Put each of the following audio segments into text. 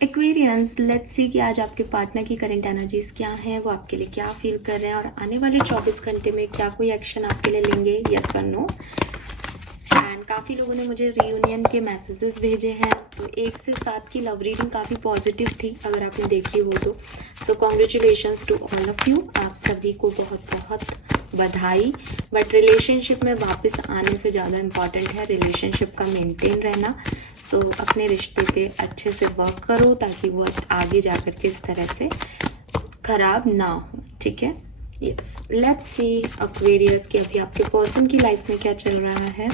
Aquarians, let's see कि आज आपके पार्टनर की करंट एनर्जीज क्या हैं, वो आपके लिए क्या फील कर रहे हैं और आने वाले 24 घंटे में क्या कोई एक्शन आपके लिए लेंगे, यस और नो। एंड काफ़ी लोगों ने मुझे रीयूनियन के मैसेजेस भेजे हैं, तो 1 से 7 की लव रीडिंग काफ़ी पॉजिटिव थी अगर आपने देखी हो तो। So congratulations to all of you, आप सभी को बहुत बहुत बधाई। बट रिलेशनशिप में वापस आने से ज़्यादा इम्पॉर्टेंट है रिलेशनशिप का मेंटेन रहना। सो अपने रिश्ते पे अच्छे से वर्क करो ताकि वो आगे जाकर के इस तरह से खराब ना हो, ठीक है। यस, लेट्स सी एक्वेरियस कि अभी आपके पर्सन की लाइफ में क्या चल रहा है।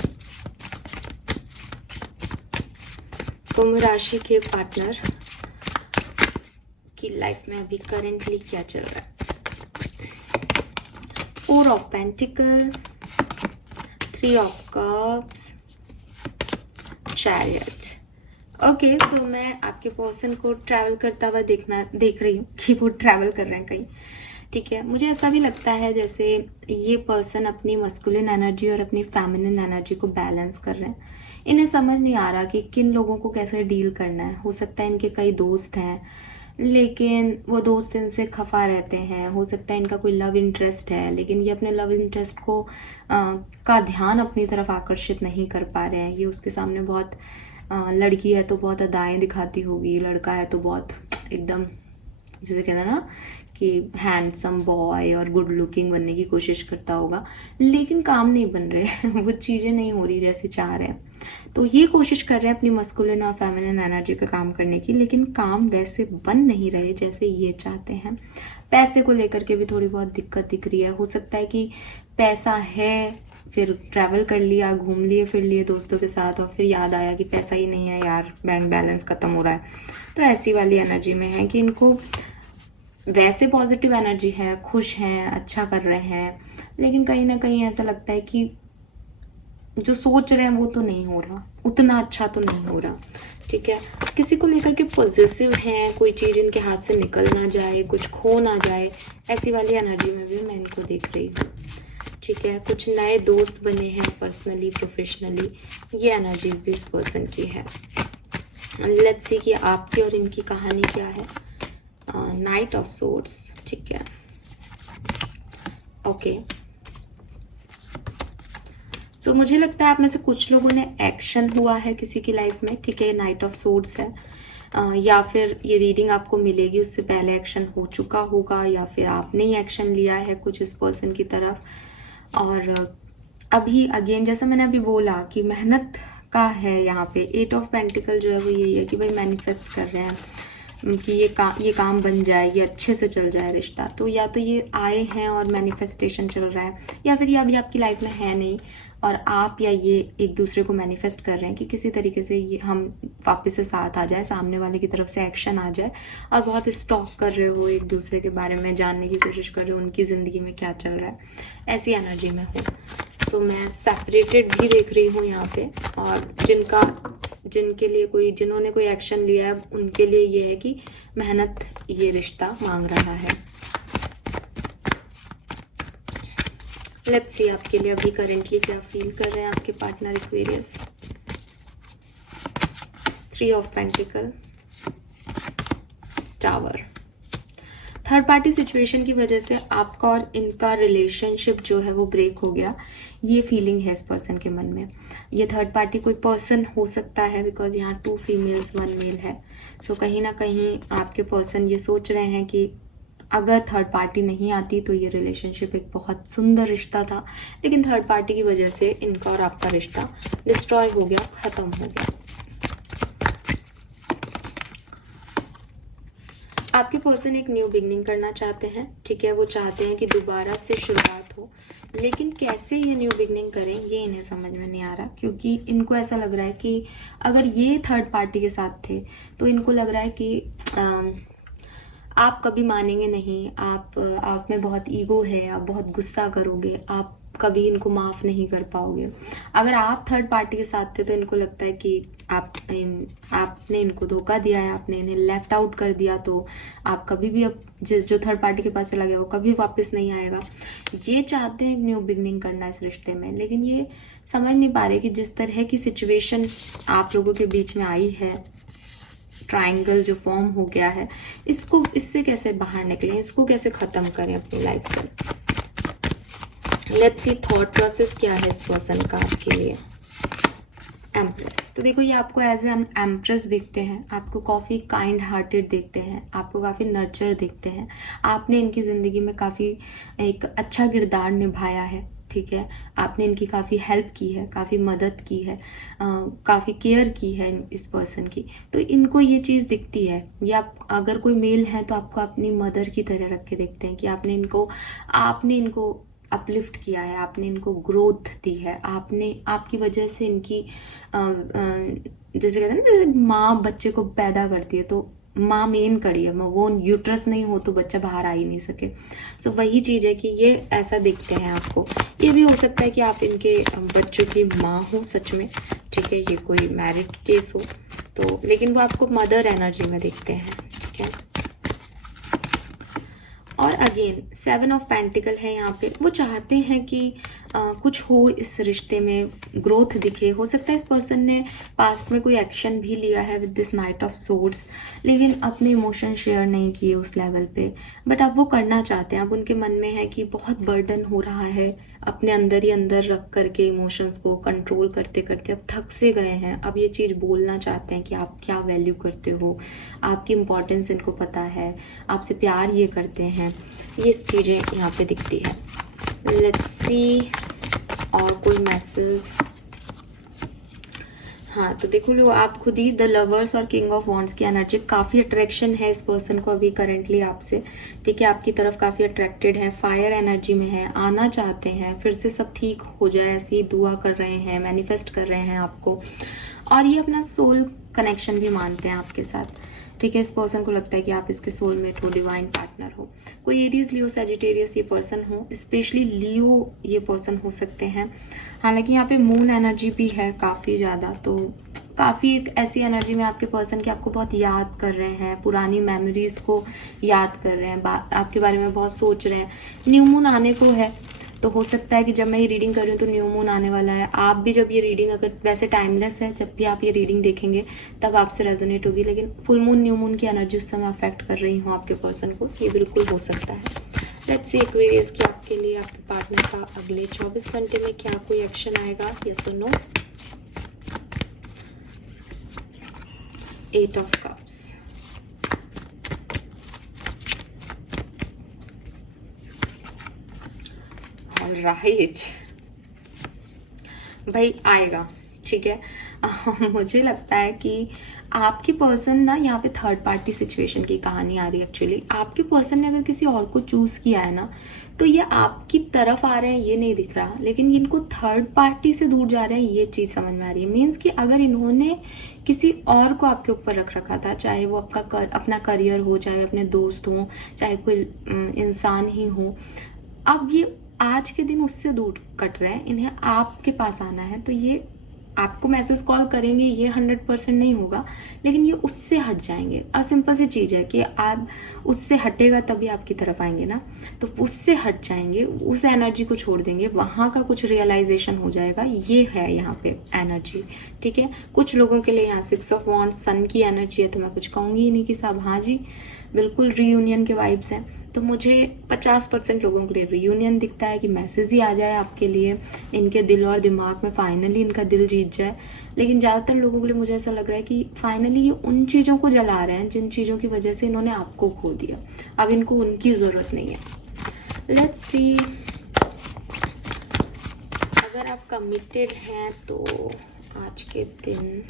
कुंभ राशि के पार्टनर की लाइफ में अभी करेंटली क्या चल रहा है। 4 of pentacles, 3 of cups, chariot. Okay, so मैं आपके पर्सन को ट्रैवल करता हुआ देख रही हूँ कि वो ट्रैवल कर रहे हैं कहीं, ठीक है। मुझे ऐसा भी लगता है जैसे ये पर्सन अपनी मस्कुलिन एनर्जी और अपनी फेमिनिन एनर्जी को बैलेंस कर रहे हैं। इन्हें समझ नहीं आ रहा कि किन लोगों को कैसे डील करना है। हो सकता है इनके कई दोस्त हैं लेकिन वो दोस्त इनसे खफा रहते हैं। हो सकता है इनका कोई लव इंटरेस्ट है लेकिन ये अपने लव इंटरेस्ट को का ध्यान अपनी तरफ आकर्षित नहीं कर पा रहे हैं। ये उसके सामने बहुत लड़की है तो बहुत अदाएं दिखाती होगी, लड़का है तो बहुत एकदम जैसे कहते हैं ना कि हैंडसम बॉय और गुड लुकिंग बनने की कोशिश करता होगा, लेकिन काम नहीं बन रहे वो चीज़ें नहीं हो रही जैसे चाह रहे हैं। तो ये कोशिश कर रहे हैं अपनी मस्कुलिन और फेमिनिन एनर्जी पे काम करने की, लेकिन काम वैसे बन नहीं रहे जैसे ये चाहते हैं। पैसे को लेकर के भी थोड़ी बहुत दिक्कत दिख रही है। हो सकता है कि पैसा है, फिर ट्रैवल कर लिया, घूम लिए फिर लिए दोस्तों के साथ और फिर याद आया कि पैसा ही नहीं है यार, बैंक बैलेंस ख़त्म हो रहा है। तो ऐसी वाली एनर्जी में है कि इनको वैसे पॉजिटिव एनर्जी है, खुश हैं, अच्छा कर रहे हैं, लेकिन कहीं ना कहीं ऐसा लगता है कि जो सोच रहे हैं वो तो नहीं हो रहा, उतना अच्छा तो नहीं हो रहा, ठीक है। किसी को लेकर के पॉजिटिव हैं, कोई चीज़ इनके हाथ से निकल ना जाए, कुछ खो ना जाए, ऐसी वाली एनर्जी में भी मैं इनको देख रही हूँ, ठीक है। कुछ नए दोस्त बने हैं पर्सनली प्रोफेशनली, ये एनर्जीज भी इस पर्सन की है। लेट्स सी कि आपकी और इनकी कहानी क्या है। नाइट ऑफ सोर्ड्स, ठीक है, ओके। सो मुझे लगता है आप में से कुछ लोगों ने एक्शन हुआ है किसी की लाइफ में, ठीक है। नाइट ऑफ सोर्ड्स है, या फिर ये रीडिंग आपको मिलेगी उससे पहले एक्शन हो चुका होगा, या फिर आपने ही एक्शन लिया है कुछ इस पर्सन की तरफ। और अभी अगेन जैसा मैंने अभी बोला कि मेहनत का है यहाँ पे। 8 ऑफ पेंटिकल जो है वो यही है कि भाई मैनिफेस्ट कर रहे हैं कि ये काम बन जाए, ये अच्छे से चल जाए रिश्ता। तो या तो ये आए हैं और मैनिफेस्टेशन चल रहा है, या फिर ये अभी आपकी लाइफ में है नहीं और आप या ये एक दूसरे को मैनिफेस्ट कर रहे हैं कि किसी तरीके से ये हम वापस से साथ आ जाए, सामने वाले की तरफ से एक्शन आ जाए, और बहुत स्टॉक कर रहे हो एक दूसरे के बारे में, जानने की कोशिश कर रहे हो उनकी ज़िंदगी में क्या चल रहा है, ऐसी एनर्जी में हो। तो मैं सेपरेटेड भी देख रही हूँ यहाँ पे, और जिनके लिए जिन्होंने कोई एक्शन लिया है उनके लिए ये है कि मेहनत ये रिश्ता मांग रहा है। लेट्स सी आपके लिए अभी करेंटली क्या फील कर रहे हैं आपके partner Aquarius. 3 of pentacle, tower. Third party situation की वजह से आपका और इनका रिलेशनशिप जो है वो ब्रेक हो गया, ये फीलिंग है इस पर्सन के मन में। ये थर्ड पार्टी कोई पर्सन हो सकता है, बिकॉज यहाँ 2 फीमेल्स 1 मेल है। सो कहीं ना कहीं आपके पर्सन ये सोच रहे हैं कि अगर थर्ड पार्टी नहीं आती तो ये रिलेशनशिप एक बहुत सुंदर रिश्ता था, लेकिन थर्ड पार्टी की वजह से इनका और आपका रिश्ता डिस्ट्रॉय हो गया, ख़त्म हो गया। आपके पर्सन एक न्यू बिगनिंग करना चाहते हैं, ठीक है। वो चाहते हैं कि दोबारा से शुरुआत हो, लेकिन कैसे ये न्यू बिगनिंग करें ये इन्हें समझ में नहीं आ रहा, क्योंकि इनको ऐसा लग रहा है कि अगर ये थर्ड पार्टी के साथ थे तो इनको लग रहा है कि आप कभी मानेंगे नहीं, आप में बहुत ईगो है, आप बहुत गुस्सा करोगे, आप कभी इनको माफ़ नहीं कर पाओगे। अगर आप थर्ड पार्टी के साथ थे तो इनको लगता है कि आपने इनको धोखा दिया है, आपने इन्हें लेफ्ट आउट कर दिया, तो आप कभी भी अब जो थर्ड पार्टी के पास चला गया वो कभी वापस नहीं आएगा। ये चाहते हैं न्यू बिगनिंग करना इस रिश्ते में, लेकिन ये समझ नहीं पा रहे कि जिस तरह की सिचुएशन आप लोगों के बीच में आई है ट्रायंगल जो फॉर्म हो गया है, इससे कैसे बाहर निकलें, इसको कैसे ख़त्म करें अपनी लाइफ से। लेट्स सी थॉट प्रोसेस क्या है इस पर्सन का आपके लिए। एम्प्रेस, तो देखो ये आपको एज एन एम्प्रेस देखते हैं, आपको काफ़ी काइंड हार्टेड देखते हैं, आपको काफ़ी नर्चर देखते हैं। आपने इनकी ज़िंदगी में काफ़ी एक अच्छा किरदार निभाया है, ठीक है। आपने इनकी काफ़ी हेल्प की है, काफ़ी मदद की है, काफ़ी केयर की है इस पर्सन की, तो इनको ये चीज़ दिखती है। या आप अगर कोई मेल है तो आपको अपनी मदर की तरह रख के देखते हैं कि आपने इनको अपलिफ्ट किया है, आपने इनको ग्रोथ दी है, आपकी वजह से इनकी जैसे कहते हैं ना, जैसे माँ बच्चे को पैदा करती है तो माँ मेन कड़ी है, वो यूट्रस नहीं हो तो बच्चा बाहर आ ही नहीं सके। तो वही चीज़ है कि ये ऐसा दिखते हैं आपको। ये भी हो सकता है कि आप इनके बच्चों की माँ हो सच में, ठीक है, ये कोई मैरिड केस हो तो, लेकिन वो आपको मदर एनर्जी में दिखते हैं, ठीक है। और अगेन 7 ऑफ पेंटिकल है यहाँ पे। वो चाहते हैं कि कुछ हो इस रिश्ते में, ग्रोथ दिखे। हो सकता है इस पर्सन ने पास्ट में कोई एक्शन भी लिया है with this night of swords, लेकिन अपने इमोशन शेयर नहीं किए उस लेवल पे, बट अब वो करना चाहते हैं। अब उनके मन में है कि बहुत बर्डन हो रहा है, अपने अंदर ही अंदर रख करके इमोशंस को कंट्रोल करते करते अब थक से गए हैं। अब ये चीज़ बोलना चाहते हैं कि आप क्या वैल्यू करते हो, आपकी इम्पोर्टेंस इनको पता है, आपसे प्यार ये करते हैं। ये चीज़ें यहाँ पे दिखती है। लेट्स सी और कोई मैसेज। हाँ, तो देखो लो आप खुद ही द लवर्स और किंग ऑफ वॉन्ड्स की एनर्जी, काफ़ी अट्रैक्शन है इस पर्सन को अभी करेंटली आपसे, ठीक है, आपकी तरफ काफ़ी अट्रैक्टेड है, फायर एनर्जी में है, आना चाहते हैं, फिर से सब ठीक हो जाए ऐसी दुआ कर रहे हैं, मैनिफेस्ट कर रहे हैं आपको। और ये अपना सोल कनेक्शन भी मानते हैं आपके साथ, ठीक है। इस पर्सन को लगता है कि आप इसके सोलमेट हो, डिवाइन पार्टनर हो। कोई एरीज, लियो, सजिटेरियस ये पर्सन हो, स्पेशली लियो ये पर्सन हो सकते हैं। हालांकि यहाँ पे मून एनर्जी भी है काफ़ी ज़्यादा, तो काफ़ी एक ऐसी एनर्जी में आपके पर्सन की आपको बहुत याद कर रहे हैं, पुरानी मेमोरीज को याद कर रहे हैं, आपके बारे में बहुत सोच रहे हैं। न्यू मून आने को है, तो हो सकता है कि जब मैं ये रीडिंग कर रही हूँ तो न्यू मून आने वाला है। आप भी जब ये रीडिंग, अगर वैसे टाइमलेस है, जब भी आप ये रीडिंग देखेंगे तब आपसे रेजोनेट होगी, लेकिन फुल मून, न्यू मून की एनर्जी उस समय अफेक्ट कर रही हूँ आपके पर्सन को, ये बिल्कुल हो सकता है। लेट्स सी एक्वेरियस की आपके लिए आपके पार्टनर का अगले 24 घंटे में क्या कोई एक्शन आएगा, यस और नो। 8 ऑफ कप्स, राइट भाई आएगा, ठीक है। मुझे लगता है कि आपके पर्सन ना, यहाँ पे थर्ड पार्टी सिचुएशन की कहानी आ रही है एक्चुअली। आपके पर्सन ने अगर किसी और को चूज किया है ना, तो ये आपकी तरफ आ रहे हैं ये नहीं दिख रहा, लेकिन इनको थर्ड पार्टी से दूर जा रहे हैं ये चीज़ समझ में आ रही है। मीन्स कि अगर इन्होंने किसी और को आपके ऊपर रख रखा था, चाहे वो अपना करियर हो, चाहे अपने दोस्त हो, चाहे कोई इंसान ही हो, अब ये आज के दिन उससे दूर कट रहे हैं, इन्हें आपके पास आना है। तो ये आपको मैसेज कॉल करेंगे, ये 100% नहीं होगा, लेकिन ये उससे हट जाएंगे। और सिंपल सी चीज़ है कि आप उससे हटेगा तभी आपकी तरफ आएंगे ना, तो उससे हट जाएंगे, उस एनर्जी को छोड़ देंगे, वहाँ का कुछ रियलाइजेशन हो जाएगा। ये है यहाँ पे एनर्जी, ठीक है। कुछ लोगों के लिए यहाँ 6 ऑफ वॉन्ड्स सन की एनर्जी है, तो मैं कुछ कहूँगी ही नहीं कि साहब हाँ जी बिल्कुल रीयूनियन के वाइब्स हैं। तो मुझे 50% लोगों के लिए रीयूनियन दिखता है कि मैसेज ही आ जाए आपके लिए, इनके दिल और दिमाग में फाइनली इनका दिल जीत जाए। लेकिन ज़्यादातर लोगों के लिए मुझे ऐसा लग रहा है कि फाइनली ये उन चीज़ों को जला रहे हैं जिन चीज़ों की वजह से इन्होंने आपको खो दिया, अब इनको उनकी ज़रूरत नहीं है। लेट्स सी, अगर आप कमिटेड हैं तो आज के दिन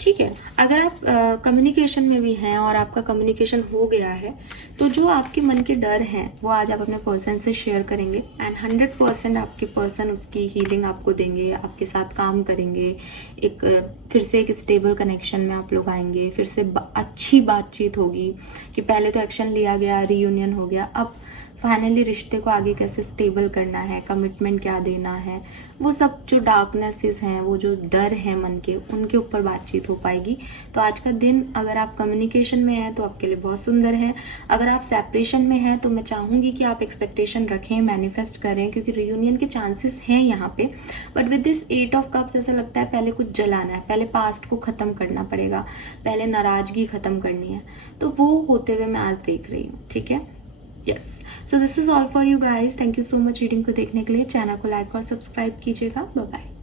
ठीक है। अगर आप कम्युनिकेशन में भी हैं और आपका कम्युनिकेशन हो गया है, तो जो आपके मन के डर हैं वो आज आप अपने पर्सन से शेयर करेंगे, एंड 100% आपके पर्सन उसकी हीलिंग आपको देंगे, आपके साथ काम करेंगे। एक फिर से एक स्टेबल कनेक्शन में आप लोग आएंगे, फिर से अच्छी बातचीत होगी कि पहले तो एक्शन लिया गया, रीयूनियन हो गया, अब फाइनली रिश्ते को आगे कैसे स्टेबल करना है, कमिटमेंट क्या देना है, वो सब जो डार्कनेसेस हैं, वो जो डर है मन के, उनके ऊपर बातचीत हो पाएगी। तो आज का दिन अगर आप कम्युनिकेशन में हैं तो आपके लिए बहुत सुंदर है। अगर आप सेपरेशन में हैं तो मैं चाहूँगी कि आप एक्सपेक्टेशन रखें, मैनिफेस्ट करें, क्योंकि रियूनियन के चांसेस हैं यहाँ पे। But with this 8 of cups ऐसा लगता है पहले कुछ जलाना है, पहले पास्ट को ख़त्म करना पड़ेगा, पहले नाराज़गी ख़त्म करनी है। तो वो होते हुए मैं आज देख रही हूँ, ठीक है। Yes, so this is all for you guys. Thank you so much reading को देखने के लिए। चैनल को लाइक और सब्सक्राइब कीजिएगा। Bye bye.